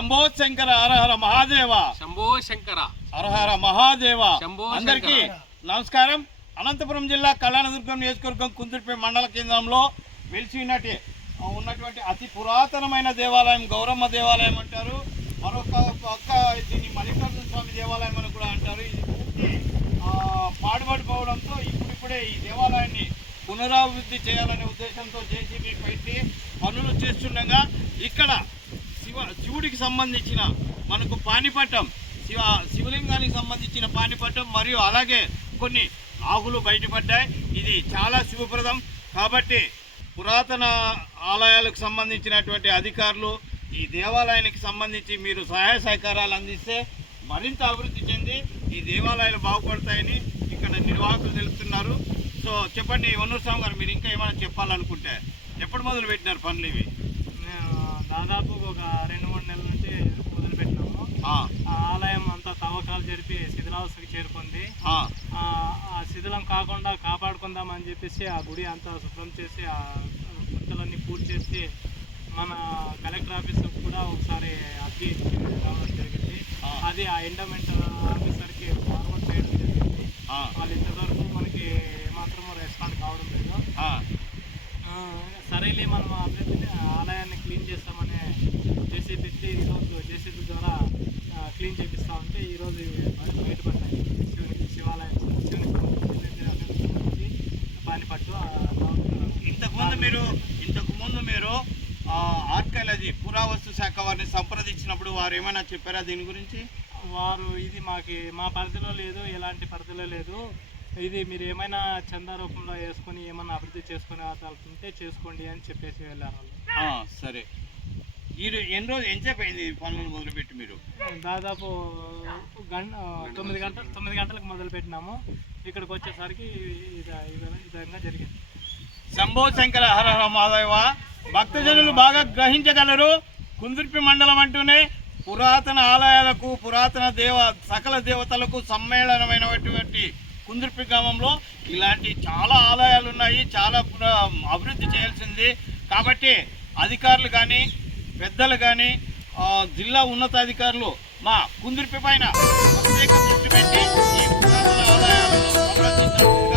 శంభో శంకర హరహర మహాదేవ. శంభో శంకర. హరహర మహాదేవ. అందరికీ నమస్కారం. అనంతపురం జిల్లా కళ్యాణదుర్గం నియోజకవర్గం కుందుర్పే మండల కేంద్రంలో వెలిసి ఉన్నట్టు ఉన్నటువంటి అతి పురాతనమైన దేవాలయం గౌరమ్మ దేవాలయం అంటారు. మరొక ఒక్క దీన్ని మల్లికార్జున స్వామి దేవాలయం అని కూడా అంటారు. ఇది పూర్తి పాడుబడిపోవడంతో ఇప్పుడిప్పుడే ఈ దేవాలయాన్ని పునరావృద్ధి చేయాలనే ఉద్దేశంతో జేసీబీ పెట్టి పనులు చేస్తుండగా ఇక్కడ శివ శివుడికి సంబంధించిన మనకు పానిపట్టం శివ శివలింగానికి సంబంధించిన పానిపట్టం మరియు అలాగే కొన్ని ఆకులు బయటపడ్డాయి. ఇది చాలా శుభప్రదం. కాబట్టి పురాతన ఆలయాలకు సంబంధించినటువంటి అధికారులు ఈ దేవాలయానికి సంబంధించి మీరు సహాయ సహకారాలు అందిస్తే మరింత అభివృద్ధి చెంది ఈ దేవాలయాలు బాగుపడతాయని ఇక్కడ నిర్వాహకులు తెలుపుతున్నారు. సో చెప్పండి వనూరు స్వామి గారు మీరు ఇంకా ఏమైనా చెప్పాలనుకుంటే ఎప్పుడు మొదలు పెట్టినారు పనులు ఇవి? దాదాపు ఒక రెండు మూడు నెలల నుంచి మొదలుపెట్టినాము ఆలయం అంతా తవ్వకాలు జరిపి శిథిలావస్థకి చేరుకుంది. ఆ, శిథిలం కాకుండా కాపాడుకుందాం అని చెప్పేసి ఆ గుడి అంతా శుభ్రం చేసి ఆ గుంతలన్నీ పూర్తి చేసి మన కలెక్టర్ ఆఫీస్ కూడా ఒకసారి అర్జీ రావడం జరిగింది. అది ఆ ఎండోమెంట్ ఆఫీసర్కి ఫార్వర్డ్ చేయడం జరిగింది. వాళ్ళు ఇంతవరకు మనకి ఏమాత్రమూ రెస్పాండ్ కావడం లేదు. సరేలే మనం అభివృద్ధిని ఆలయాన్ని క్లీన్ చేస్తామని జేసీ పెట్టి ఈరోజు జేసీబీ ద్వారా క్లీన్ చేపిస్తా ఉంటే ఈరోజు బయటపడ్డాయి. శివునికి శివాలయం శివునికి సంబంధించి పానిపట్టు ఆ, ఇంతకు ముందు మీరు ఇంతకు ముందు మీరు ఆర్కాలజీ పురావస్తు శాఖ వారిని సంప్రదించినప్పుడు వారు ఏమైనా చెప్పారా దీని గురించి? వారు ఇది మాకి మా పరిధిలో లేదు ఎలాంటి పరిధిలో లేదు. ఇది మీరు ఏమైనా చందా రూపంలో వేసుకొని ఏమైనా అభివృద్ధి చేసుకునే ఉంటే చేసుకోండి అని చెప్పేసి వెళ్ళారు వాళ్ళు. సరే. ఈ రో- ఎన్ని రోజులు ఎంతసేపు అయింది పనులు మొదలుపెట్టి మీరు? దాదాపు గం తొమ్మిది గంటలు తొమ్మిది గంటలకు మొదలు పెట్టినాము ఇక్కడికి వచ్చేసరికి విధంగా జరిగింది. శంభో శంకర హర హర మాధవ. భక్తజనులు బాగా గ్రహించగలరు. కుందుర్పి మండలం అంటూనే పురాతన ఆలయాలకు పురాతన దేవ సకల దేవతలకు సమ్మేళనమైనటువంటి కుందుర్పి గ్రామంలో ఇలాంటి చాలా ఆలయాలు ఉన్నాయి. చాలా అభివృద్ధి చేయాల్సింది. కాబట్టి అధికారులు కానీ పెద్దలు కానీ జిల్లా ఉన్నతాధికారులు మా కుందుర్పి పైన ప్రత్యేక దృష్టి పెట్టి ఈ పురాతన ఆదాయాలను సంరక్షించారు.